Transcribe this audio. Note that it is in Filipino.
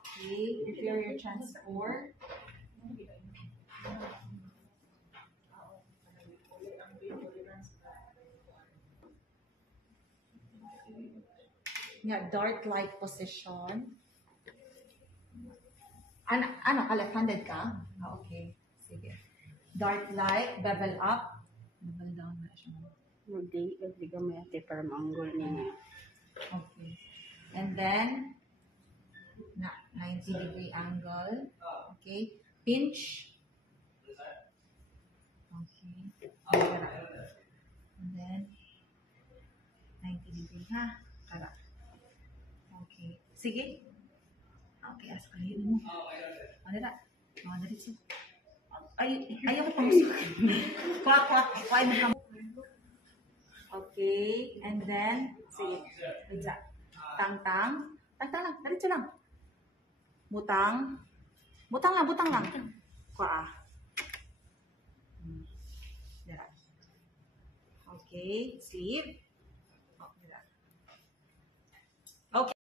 Okay, prepare your transfer. Nga, dart-like position. Ano, left-handed ka? Okay. Sige. Dart-like, bevel up. Bevel down na siya. Hindi gamay ate para ma-angle niya. Okay. And then, 90-degree angle. Okay. Pinch. Okay. And then, 90 degree ha. Kara. Okay. Sige. Okay, as kayo mo. Ano na? Ano na siya? Ayaw ko pang kuha mo kang. Okay. And then, sige. Exact. Tang-tang. Tang-tang lang. Dalitso lang. Butang. Butang lang. Kuha. Okay. Sleeve.